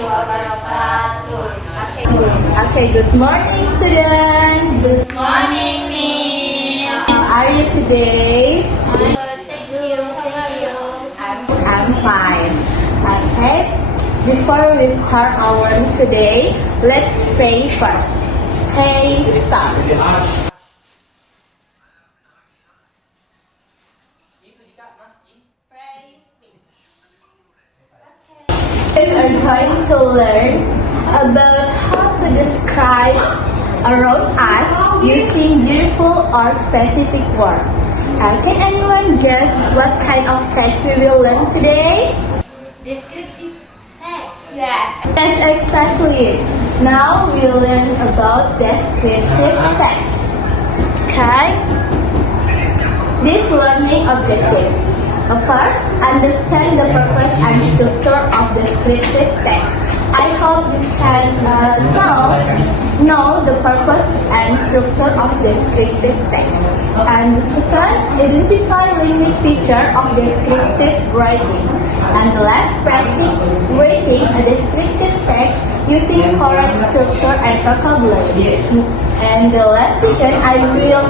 wabarakatuh. Okay, good morning, students. Good morning, Miss. How are you today? Thank you. I'm fine. Okay, before we start our learning today, let's pray first. Hey, start. We are going to learn about how to describe around us using beautiful or specific words. Can anyone guess what kind of text we will learn today? Descriptive text. Yes, that's exactly it. Now we learn about descriptive text. Okay? This learning objective. First, understand the purpose and structure of descriptive text. I hope you can know the purpose and structure of descriptive text. And second, identify language feature of descriptive writing. And the last, practice writing a descriptive text using correct structure and vocabulary. And the last session, I will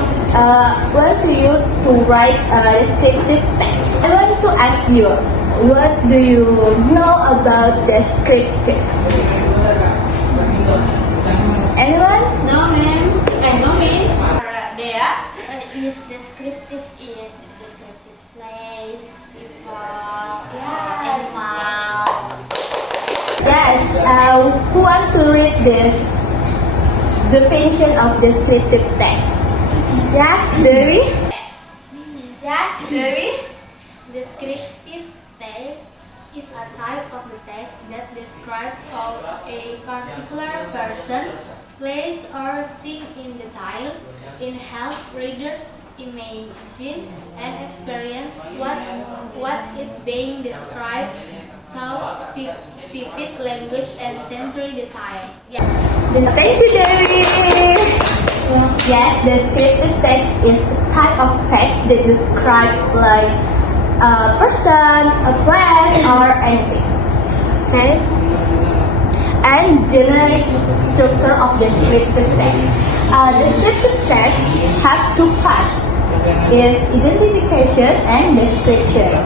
want you to write a descriptive text. I want to ask you, what do you know about descriptive? Anyone? No, ma'am. No, Miss. There. Is descriptive place, people, animal. Yes. Who wants to read this definition of descriptive text? Yes, Dewi. Yes, Dewi. Descriptive text is a type of the text that describes how a particular person, place, or thing in detail. It helps readers imagine and experience what is being described through vivid language and sensory detail. Yeah. Thank you, Dewi. Yes, descriptive text is a type of text that describes like a person, a place, or anything. Okay? And generic structure of descriptive text. Descriptive text have two parts: is identification and description.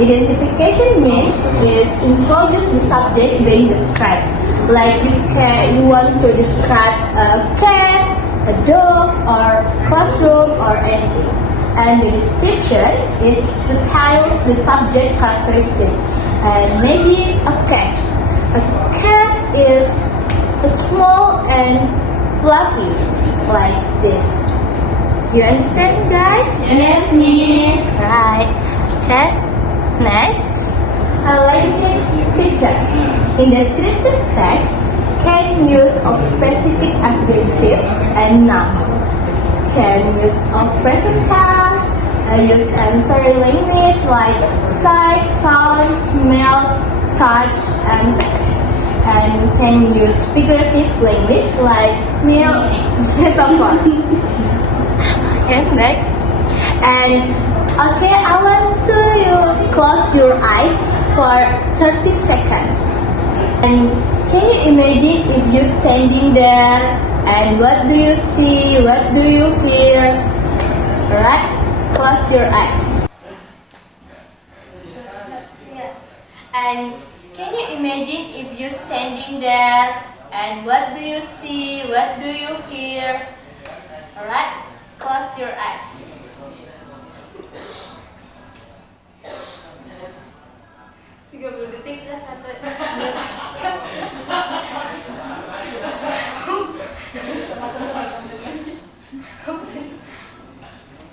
Identification means is introduce the subject being described. Like you want to describe a cat, a dog, or classroom, or anything. And the description is details the subject characteristic. And maybe a cat. A cat is small and fluffy, like this. You understand, guys? Yes, Miss. Right. Okay. Next, a language feature. In descriptive text, can use of specific adjectives and nouns. Can use of present tense, use sensory language like sight, sound, smell, touch, and text. And can use figurative language like smell, metaphor. Okay, next. And okay, I want to you close your eyes for 30 seconds. And can you imagine if you're standing there and what do you see, what do you hear? Alright, close your eyes. And can you imagine if you're standing there and what do you see, what do you hear? Alright, close your eyes.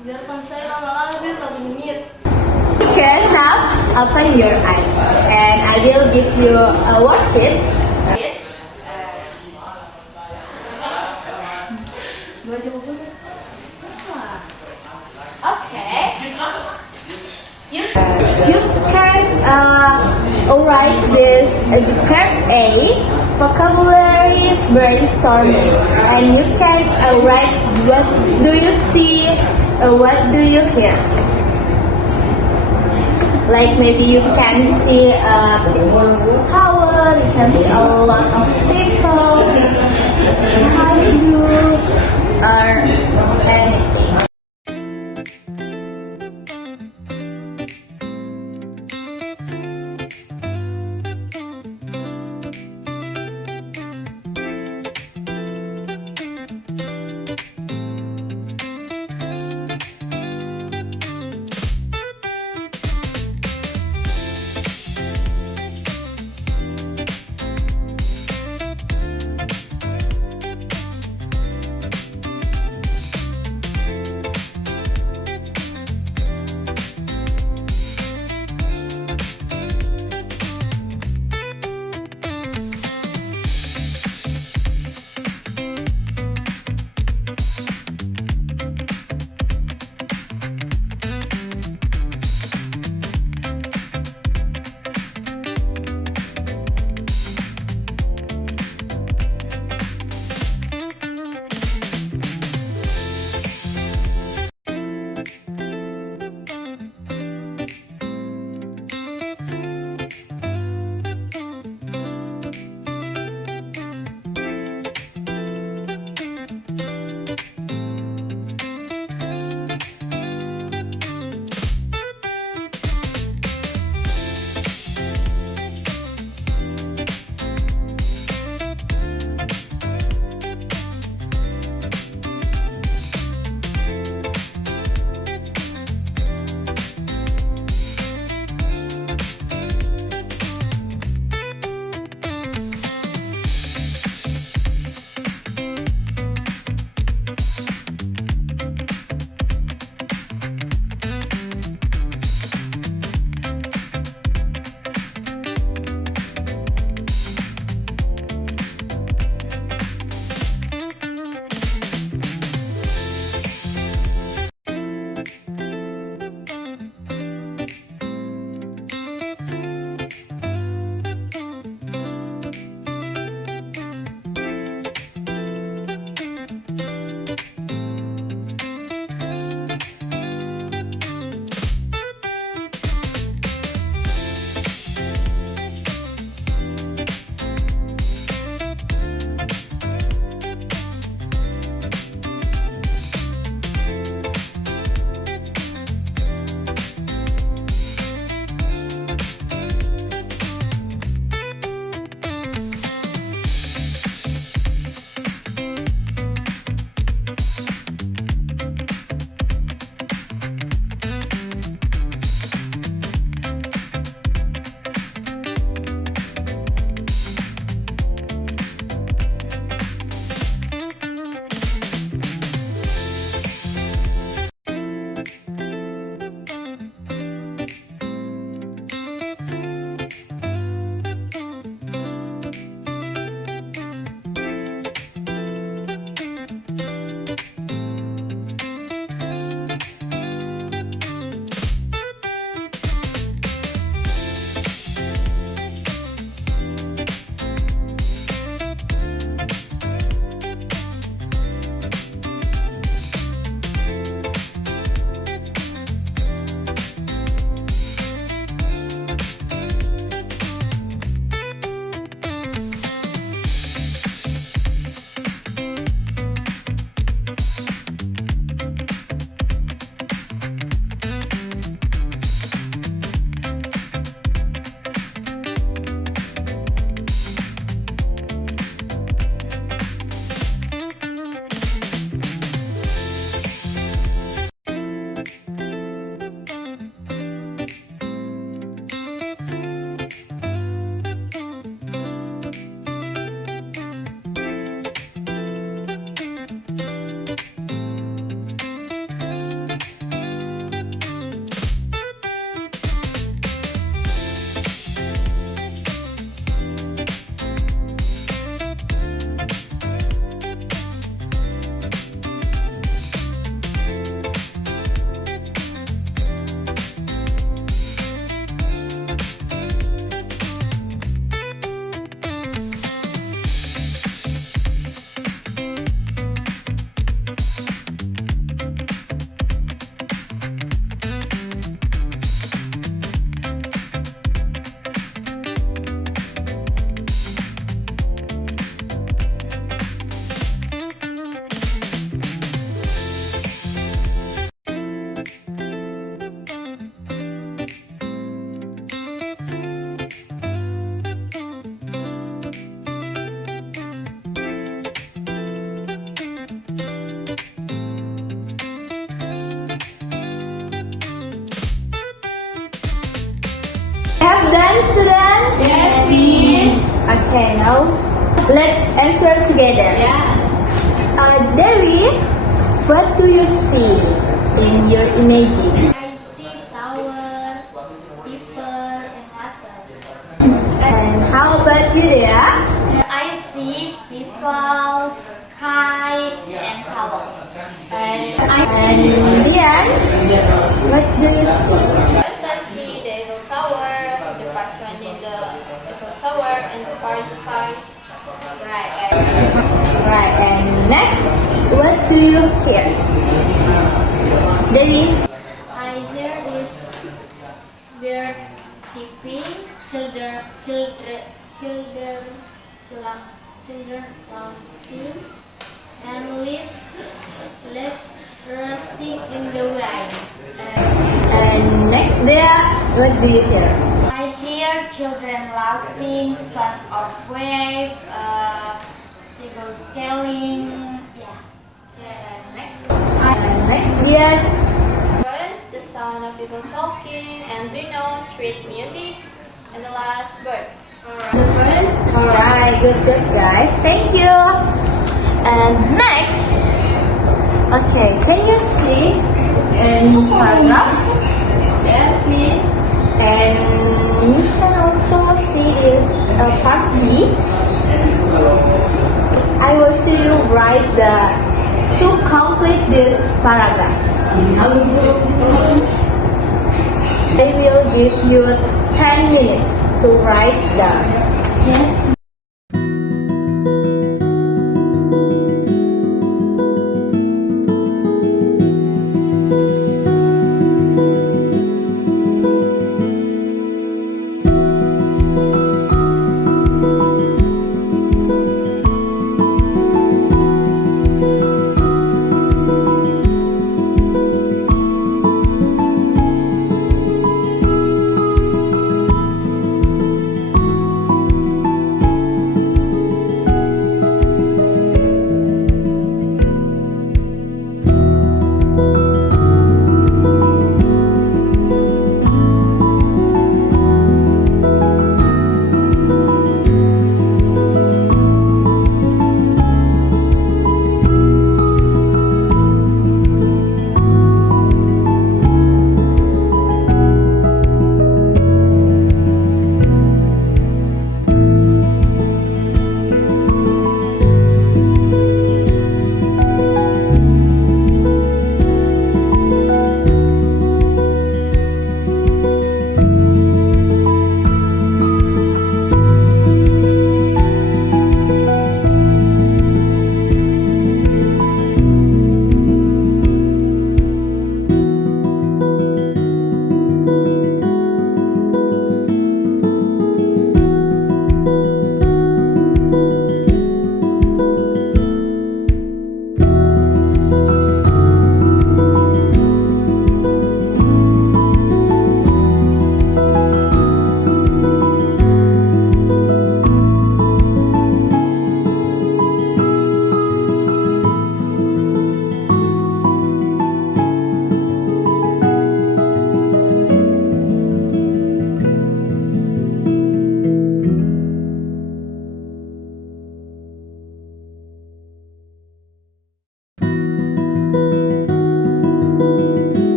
Biarkan saya lama-lama sih 1 menit. Okay, now open your eyes and I will give you a worksheet. Okay. You can write this part A, vocabulary brainstorming, and you can write what do you see, what do you hear. Like maybe you can see a tower, you can see a now let's answer together. Yeah. Dewi, what do you see in your imaging? I see tower, people, and water. And how about you, Dea? I see people, sky, and tower. And Dian, what do you see? Yes, I see the Eiffel Tower, the person in the Eiffel Tower, and the Paris sky. Right, and next, what do you hear? Dewi? I hear this bird chirping, children laughing, and leaves rusting in the wind. And next, Dea, what do you hear? I hear children laughing, sound of wave, seagull scaling. Next. And next, Dian? First, the sound of people talking, and street music, and the last bird. Alright, good guys. Thank you. And next, okay, can you see any paragraph? Yes, miss. And you can also see this part B. I want to write to complete this paragraph. I will give you 10 minutes to write down. Yes.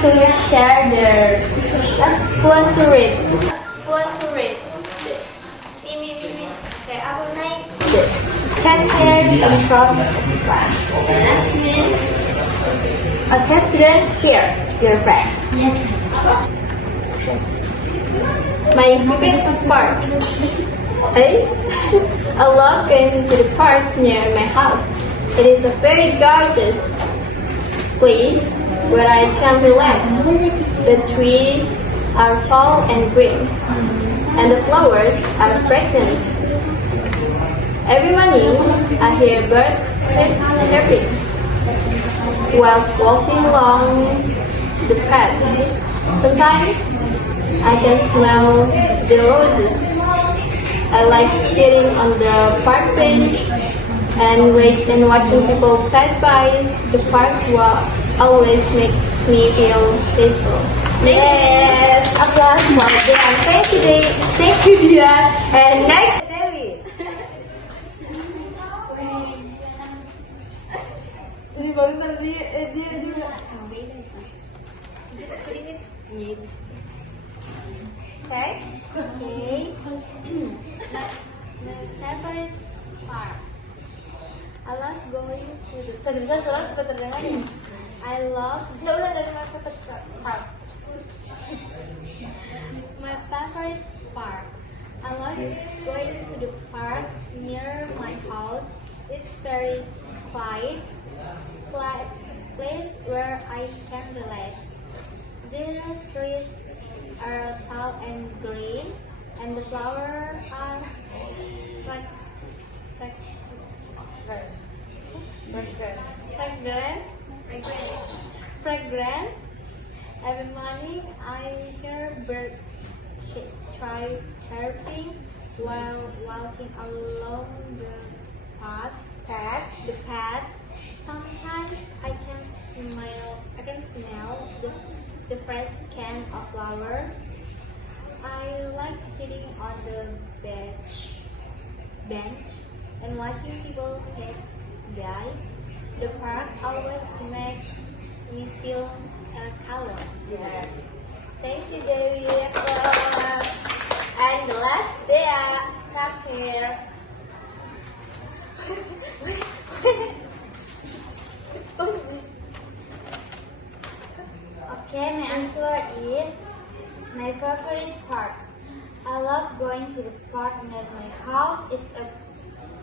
to share their who want to read? Who want to read this? Me. Okay, I will name this. Stand here in front of the class. That means okay, student, here, your friends. Yes. My favorite park. Hey? I love going to the park near my house. It is a very gorgeous place where I can relax. The trees are tall and green, and the flowers are fragrant. Every morning, I hear birds chirping while walking along the path. Sometimes, I can smell the roses. I like sitting on the park bench and watching people pass by the park always makes me feel peaceful. Yes, applause for them. Thank you, Dia. And next, Dewi. Ini baru tadi dia juga. Okay. Okay. My favorite park. I love going to the. Tadi bisa suara sempat terdengar ya? I love Nggak udah dari my favorite park. my favorite park. I love going to the park near my house. It's very quiet place where I can relax. The trees are tall and green, and the flowers are fragrant. Every morning I hear birds chirping while walking along the path. Sometimes I can smell the fresh can of flowers. I like sitting on the bench and watching people pass by. The park always makes me feel calm. Yes. Thank you, Dewi. And the last Dea, come here. Okay, my answer is my favorite park. I love going to the park near my house. It's a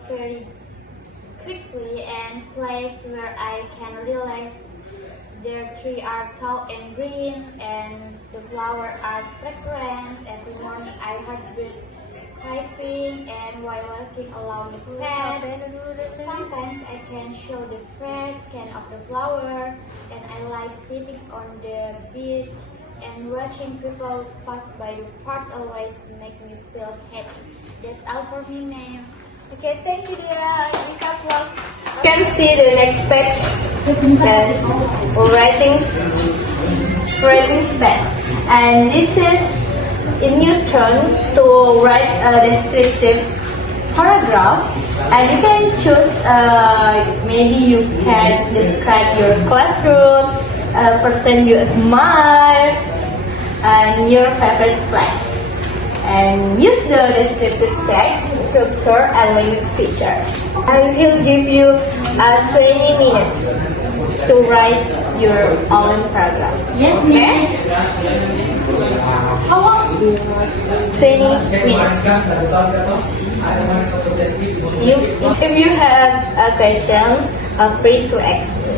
very quickly and place where I can relax. The trees are tall and green, and the flowers are fragrant. Every morning I heard birds chirping, and while walking along the path, sometimes I can show the fresh skin of the flower, and I like sitting on the beach and watching people pass by the park always make me feel happy. That's all for me, ma'am. Okay, thank you, Dea. You can see the next page. Writing space. And this is a new turn to write a descriptive paragraph. And you can choose, maybe you can describe your classroom, a person you admire, and your favorite place. And use the descriptive text, structure, and language feature. I will give you 20 minutes to write your own paragraph. Yes, Okay? How long? 20 minutes. If you have a question, free to ask me.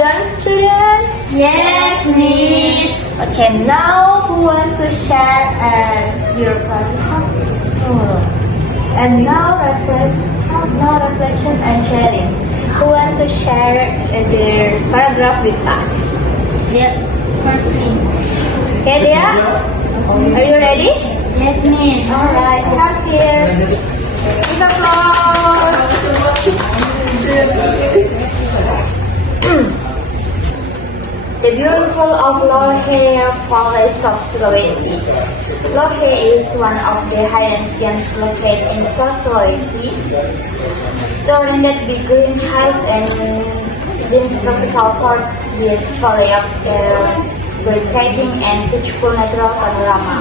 done, students? Yes, Miss. Okay, now who want to share your paragraph? And now reflection and sharing. Who want to share their paragraph with us? Yeah, first Miss. Okay, Dia? Are you ready? Yes, Miss. Alright, come here. Give applause. The beautiful of Lohe Forest of Sulawesi. Lohe is one of the highest gems located in South Sulawesi. Surrounded by green heights and dense tropical forests, this forest breathtaking and beautiful natural panorama.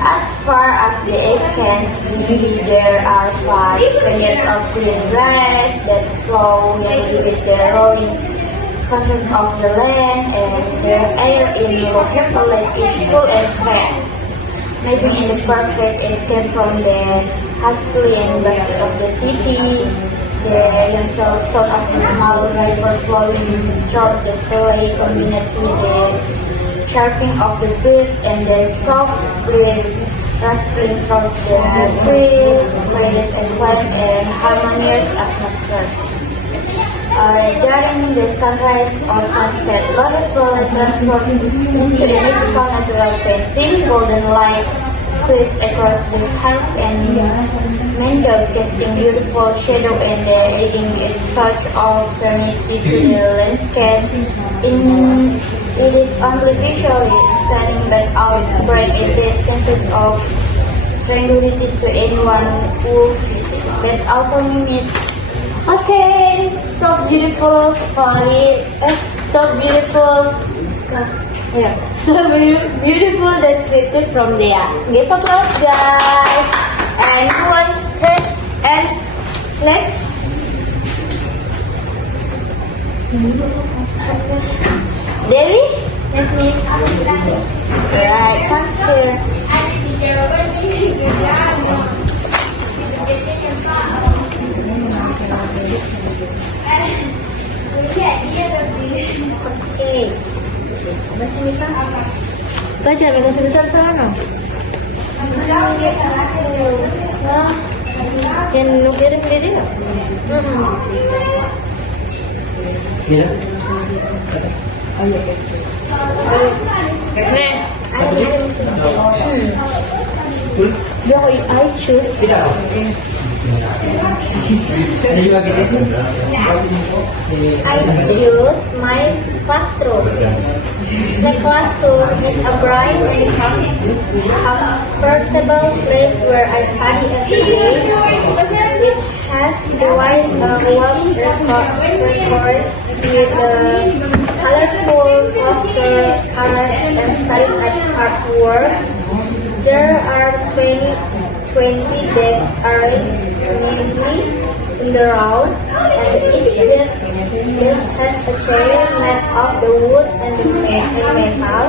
As far as the eye can see, there are vast stretches of green grass that flow nearly with the rolling surface of the land, and the air in Lohe Lake is cool and fresh, making it the perfect escape from the hustling bustle of the city. The gentle sound of the small river flowing through the valley community, the chirping of the birds, and the soft breeze rustling from the trees, creates a quiet and harmonious atmosphere. During the sunrise or sunset, Lohe Forest transforms into a beautiful natural painting. Golden light sweeps across the hills and mangroves, casting beautiful shadow and adding a touch of serenity to the landscape. It is only visually stunning, but outbreak a great sense of tranquility to anyone who visits. That's all for me, Miss. Okay, so beautiful story, so beautiful, yeah, so beautiful description from there. Give applause, guys. And who wants it? And next, Devi. Yes, Miss. Right, come here. Okay. Baca Mika. Baca Mika sebesar sana. Yang nukirin diri nggak? Iya. Nih, I choose. I choose my classroom. The classroom is a bright and comfortable place where I study every day. It has the wide wall record with colorful poster colors and study artwork. There are 20 desks arranged in the round, and each desk has a chair made of the wood and metal.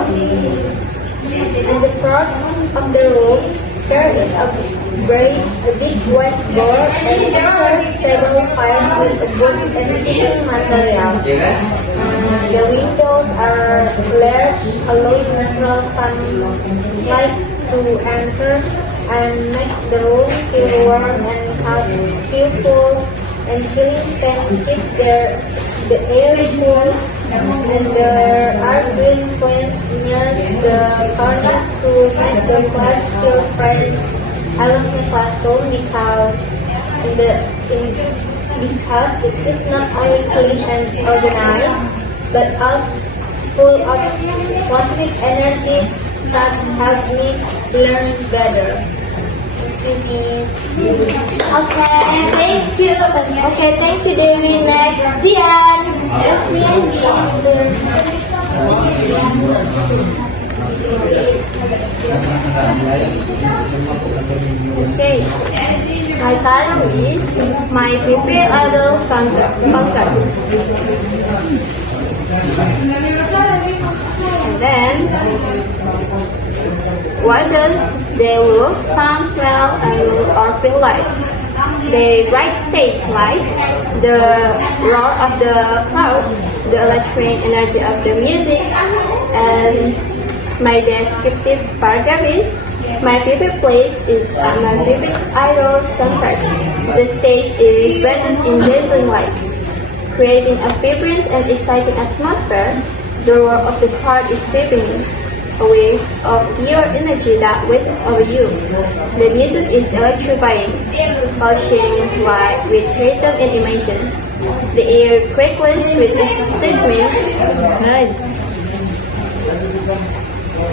In the front of the room, there is a big whiteboard and a first table filled with books and teaching material. The windows are large, allowing natural sunlight to enter and make the room feel warm and comfortable, and children can keep the air cool, and there are green plants near the corners to make the class feel fresh. I love my classroom because it is not only clean and organized, but also full of positive energy that help me learn better. Okay, thank you. Okay, thank you, Dewi. Next, Dian. Okay, my title is My Prepared Adult Concert. And then, what does they look, sound, smell, and or feel like? the bright stage lights, the roar of the crowd, the electric energy of the music, and my descriptive paragraph is my favorite place is at my favorite idol's concert. The stage is bathed in dazzling light, creating a vibrant and exciting atmosphere. The roar of the crowd is sweeping a wave of pure energy that washes over you. The music is electrifying, pulsing with rhythm and emotion. The air crackles with excitement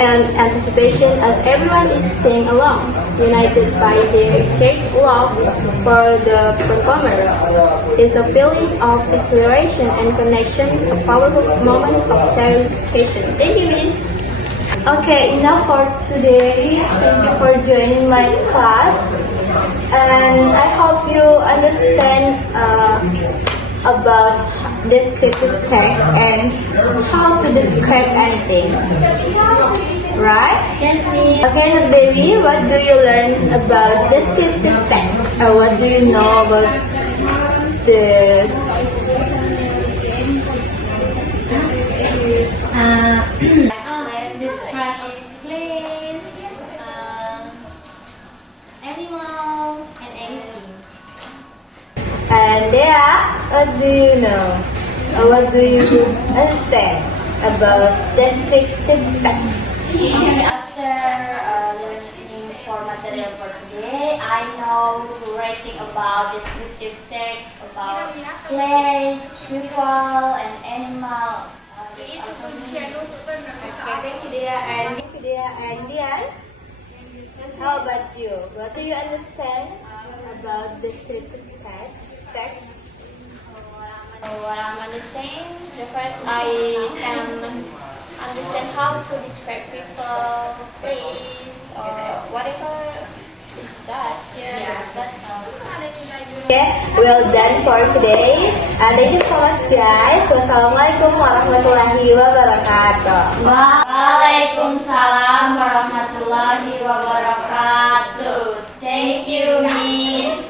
and anticipation as everyone is singing along, united by their shared love for the performer. It's a feeling of exhilaration and connection, a powerful moment of celebration. Thank you, Miss. Okay, enough for today. Thank you for joining my class, and I hope you understand about descriptive text and how to describe anything. Right? Yes, Miss. Okay, so baby, what do you learn about descriptive text? What do you know about this? Describe a place, animal, and anything. And there, what do you know? What do you understand about descriptive text? After learning for material for today, I know writing about descriptive text about place, people, and animal. Thank you, Dia. And Dian, how about you? What do you understand about descriptive text? What I'm understanding, the first I can understand how to describe people, place, or whatever is that. Yes, that's how. Okay, well done for today. Thank you so much, guys. Wassalamualaikum warahmatullahi wabarakatuh. Waalaikumsalam warahmatullahi wabarakatuh. Thank you, Miss.